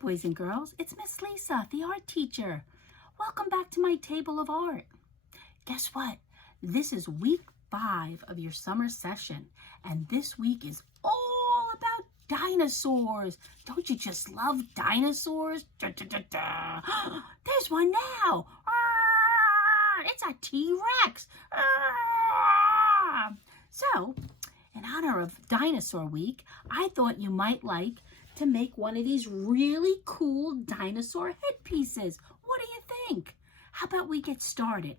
boys and girls, it's Miss Lisa, the art teacher. Welcome back to my table of art. Guess what? This is week 5 of your summer session, and this week is all about dinosaurs. Don't you just love dinosaurs? Da, da, da, da. There's one now. It's a T-Rex. So, in honor of Dinosaur Week, I thought you might like to make one of these really cool dinosaur headpieces. What do you think? How about we get started?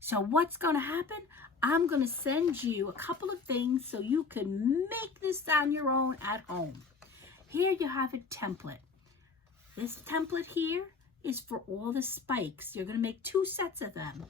So what's going to happen? I'm going to send you a couple of things so you can make this on your own at home. Here you have a template. This template here is for all the spikes. You're going to make 2 sets of them.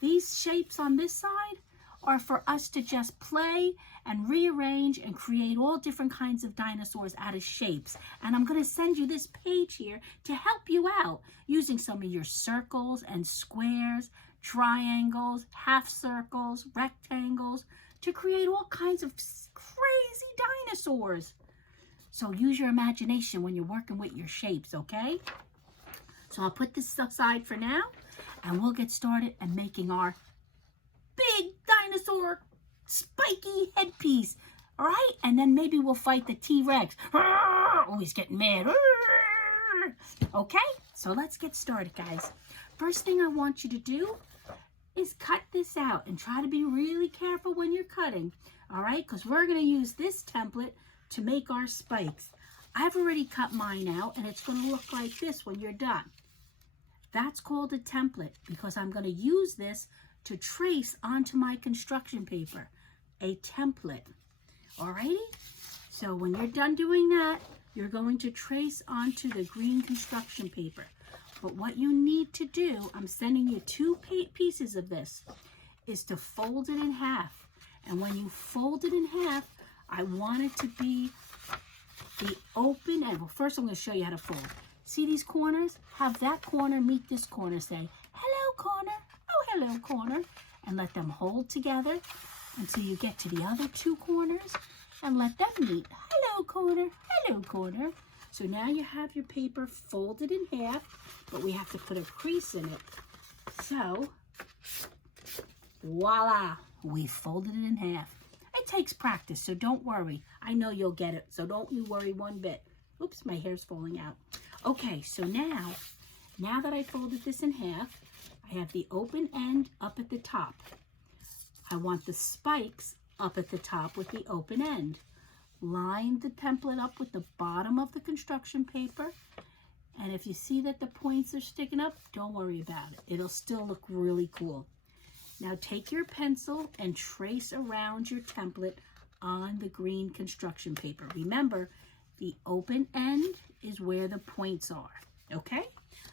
These shapes on this side are for us to just play and rearrange and create all different kinds of dinosaurs out of shapes. And I'm going to send you this page here to help you out using some of your circles and squares, triangles, half circles, rectangles to create all kinds of crazy dinosaurs. So use your imagination when you're working with your shapes, okay? So I'll put this aside for now and we'll get started in making our big dinosaur spiky headpiece. All right, and then maybe we'll fight the T-Rex. Oh, he's getting mad. Okay, so let's get started, guys. First thing I want you to do is cut this out and try to be really careful when you're cutting. All right, because we're going to use this template to make our spikes. I've already cut mine out and it's going to look like this when you're done. That's called a template because I'm going to use this to trace onto my construction paper, a template. Alrighty? So when you're done doing that, you're going to trace onto the green construction paper. But what you need to do, I'm sending you 2 pieces of this, is to fold it in half. And when you fold it in half, I want it to be the open end. Well, first I'm going to show you how to fold. See these corners? Have that corner meet this corner. Say, hello, corner. Oh, hello, corner. And let them hold together until you get to the other 2 corners and let them meet. Hello, corner. Hello, corner. So now you have your paper folded in half, but we have to put a crease in it. So, voila, we folded it in half. It takes practice, so don't worry. I know you'll get it, so don't you worry one bit. Oops, my hair's falling out. Okay, so now that I folded this in half, I have the open end up at the top. I want the spikes up at the top with the open end. Line the template up with the bottom of the construction paper. And if you see that the points are sticking up, don't worry about it. It'll still look really cool. Now take your pencil and trace around your template on the green construction paper. Remember, the open end is where the points are, okay?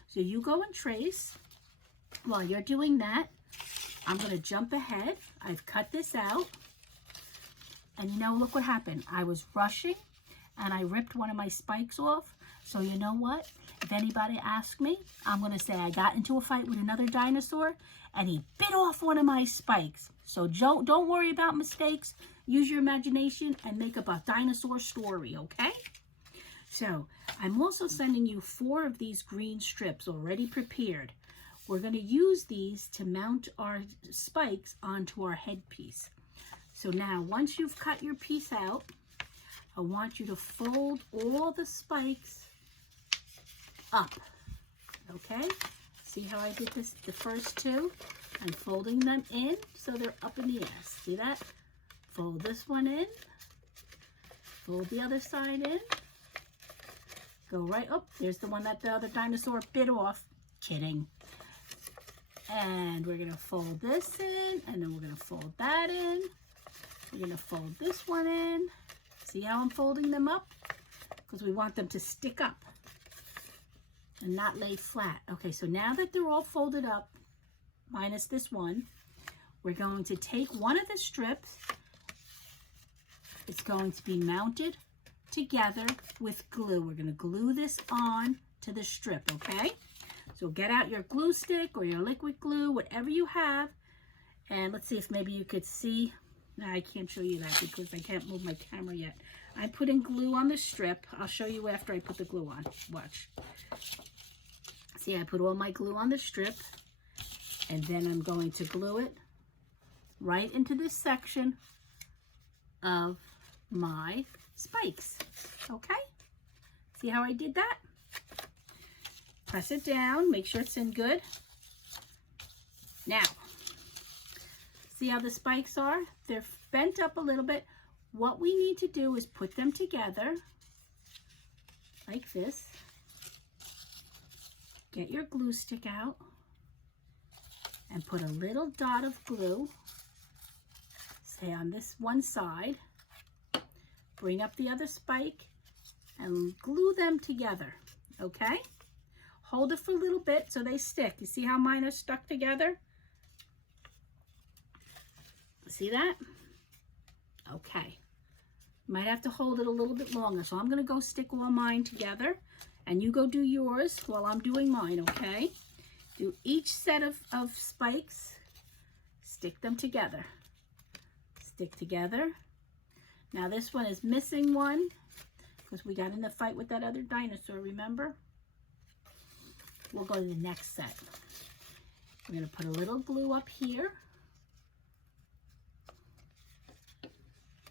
So you go and trace. While you're doing that, I'm going to jump ahead. I've cut this out. And you know, look what happened. I was rushing and I ripped one of my spikes off. So you know what? If anybody asks me, I'm going to say I got into a fight with another dinosaur and he bit off one of my spikes. So don't worry about mistakes. Use your imagination and make up a dinosaur story, okay? So I'm also sending you 4 of these green strips already prepared. We're going to use these to mount our spikes onto our headpiece. So now, once you've cut your piece out, I want you to fold all the spikes up, okay? See how I did this, the first 2? I'm folding them in so they're up in the air. See that? Fold this one in, fold the other side in, go right up. There's the one that the other dinosaur bit off. Kidding. And we're going to fold this in, and then we're going to fold that in. We're going to fold this one in. See how I'm folding them up? Because we want them to stick up and not lay flat. Okay, so now that they're all folded up, minus this one, we're going to take one of the strips. It's going to be mounted together with glue. We're going to glue this on to the strip, okay? So get out your glue stick or your liquid glue, whatever you have. And let's see if maybe you could see. No, I can't show you that because I can't move my camera yet. I'm putting glue on the strip. I'll show you after I put the glue on. Watch. See, I put all my glue on the strip, and then I'm going to glue it right into this section of my spikes. Okay? See how I did that? Press it down, make sure it's in good. Now, see how the spikes are? They're bent up a little bit. What we need to do is put them together like this. Get your glue stick out and put a little dot of glue, say on this one side. Bring up the other spike and glue them together, okay? Hold it for a little bit so they stick. You see how mine are stuck together? See that? Okay. Might have to hold it a little bit longer. So I'm going to go stick all mine together. And you go do yours while I'm doing mine, okay? Do each set of spikes. Stick them together. Stick together. Now this one is missing one because we got in the fight with that other dinosaur, remember? We'll go to the next set. We're going to put a little glue up here.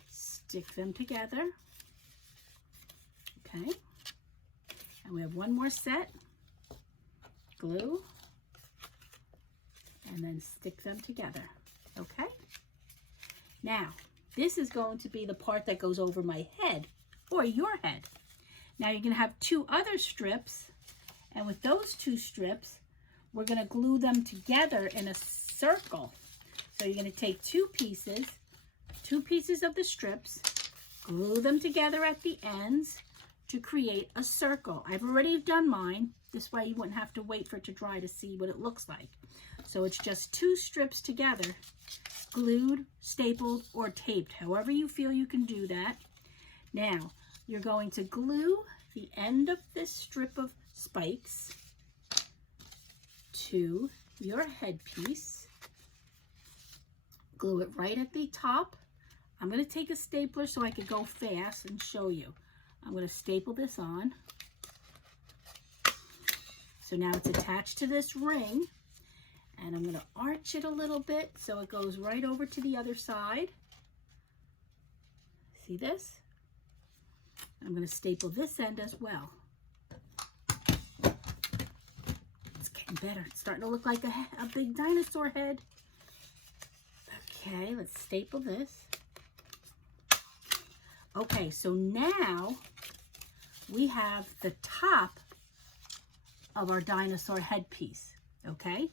Stick them together. Okay. And we have one more set. Glue. And then stick them together. Okay. Now, this is going to be the part that goes over my head or your head. Now you're going to have two other strips. And with those two strips, we're going to glue them together in a circle. So you're going to take two pieces of the strips, glue them together at the ends to create a circle. I've already done mine. This way you wouldn't have to wait for it to dry to see what it looks like. So it's just two strips together, glued, stapled, or taped, however you feel you can do that. Now, you're going to glue the end of this strip of spikes to your headpiece. Glue it right at the top. I'm going to take a stapler so I could go fast and show you. I'm going to staple this on. So now it's attached to this ring. And I'm going to arch it a little bit so it goes right over to the other side. See this? I'm going to staple this end as well. It's getting better. It's starting to look like a big dinosaur head. Okay, let's staple this. Okay, so now we have the top of our dinosaur headpiece, okay?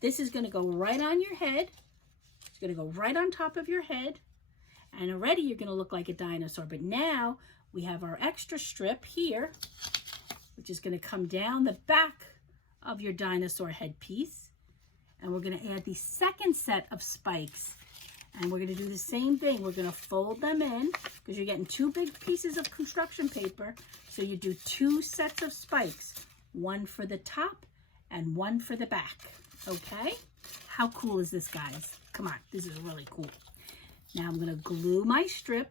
This is going to go right on your head. It's going to go right on top of your head. And already you're going to look like a dinosaur. But now we have our extra strip here, which is going to come down the back of your dinosaur headpiece. And we're going to add the second set of spikes. And we're going to do the same thing. We're going to fold them in because you're getting two big pieces of construction paper. So you do two sets of spikes, one for the top and one for the back. Okay? How cool is this, guys? Come on, this is really cool. Now I'm going to glue my strip.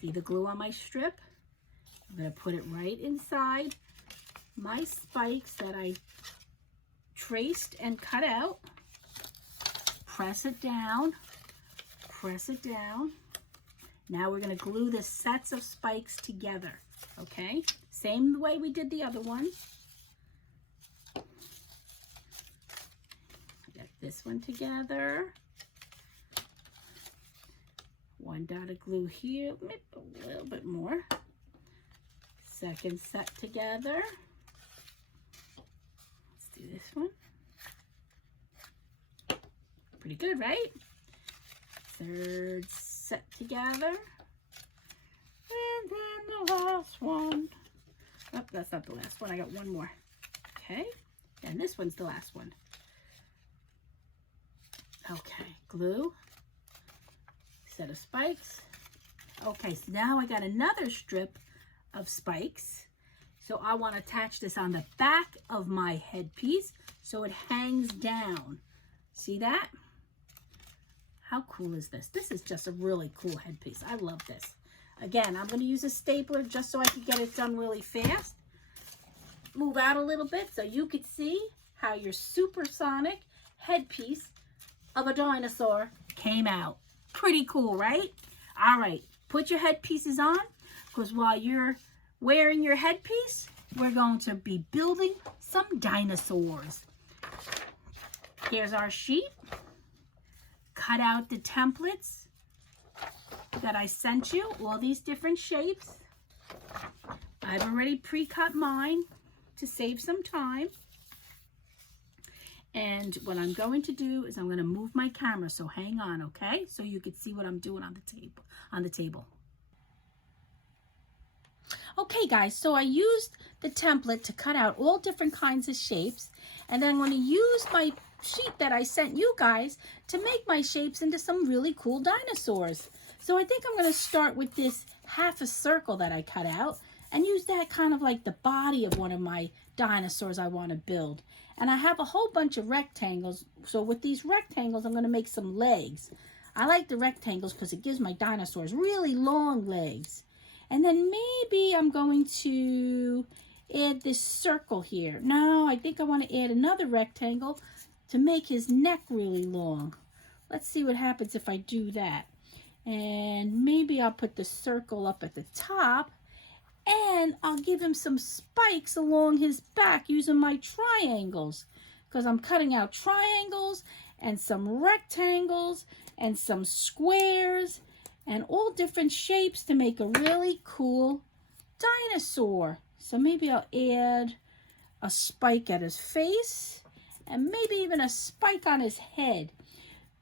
See the glue on my strip? I'm going to put it right inside my spikes that I traced and cut out. Press it down. Press it down. Now we're going to glue the sets of spikes together. Okay? Same way we did the other one. Get this one together. One dot of glue here. Maybe a little bit more. Second set together. Let's do this one. Pretty good, right? Third set together. And then the last one. Oh, that's not the last one. I got one more. Okay. And this one's the last one. Okay. Glue. Set of spikes. Okay. So now I got another strip of spikes. So I want to attach this on the back of my headpiece so it hangs down. See that? How cool is this? This is just a really cool headpiece. I love this. Again, I'm going to use a stapler just so I can get it done really fast. Move out a little bit so you could see how your supersonic headpiece of a dinosaur came out. Pretty cool, right? All right, put your headpieces on, because while you're wearing your headpiece, we're going to be building some dinosaurs. Here's our sheet. Cut out the templates that I sent you, all these different shapes. I've already pre-cut mine to save some time. And what I'm going to do is I'm going to move my camera, so hang on, okay? So you can see what I'm doing on the table. Okay, guys, so I used the template to cut out all different kinds of shapes, and then I'm going to use my sheet that I sent you guys to make my shapes into some really cool dinosaurs. So I think I'm going to start with this half a circle that I cut out and use that kind of like the body of one of my dinosaurs I want to build. And I have a whole bunch of rectangles, so with these rectangles I'm going to make some legs. I like the rectangles because it gives my dinosaurs really long legs. And then maybe I'm going to add this circle here. No, I think I want to add another rectangle to make his neck really long. Let's see what happens if I do that. And maybe I'll put the circle up at the top, and I'll give him some spikes along his back using my triangles, because I'm cutting out triangles and some rectangles and some squares and all different shapes to make a really cool dinosaur. So maybe I'll add a spike at his face and maybe even a spike on his head.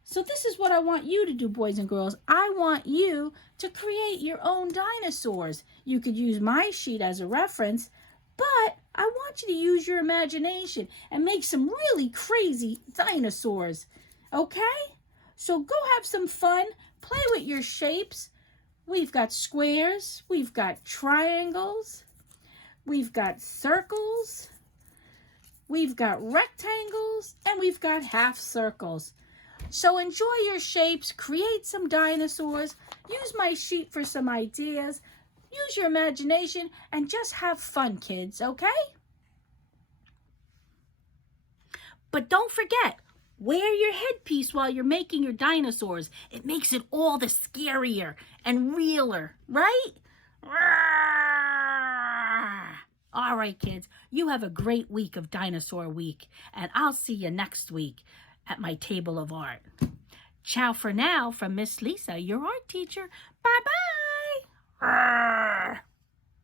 So this is what I want you to do, boys and girls. I want you to create your own dinosaurs. You could use my sheet as a reference, but I want you to use your imagination and make some really crazy dinosaurs, okay? So go have some fun, play with your shapes. We've got squares, we've got triangles, we've got circles, we've got rectangles, and we've got half circles. So enjoy your shapes, create some dinosaurs, use my sheet for some ideas, use your imagination, and just have fun, kids, okay? But don't forget, wear your headpiece while you're making your dinosaurs. It makes it all the scarier and realer, right? All right, kids, you have a great week of Dinosaur Week, and I'll see you next week at my table of art. Ciao for now from Miss Lisa, your art teacher. Bye-bye.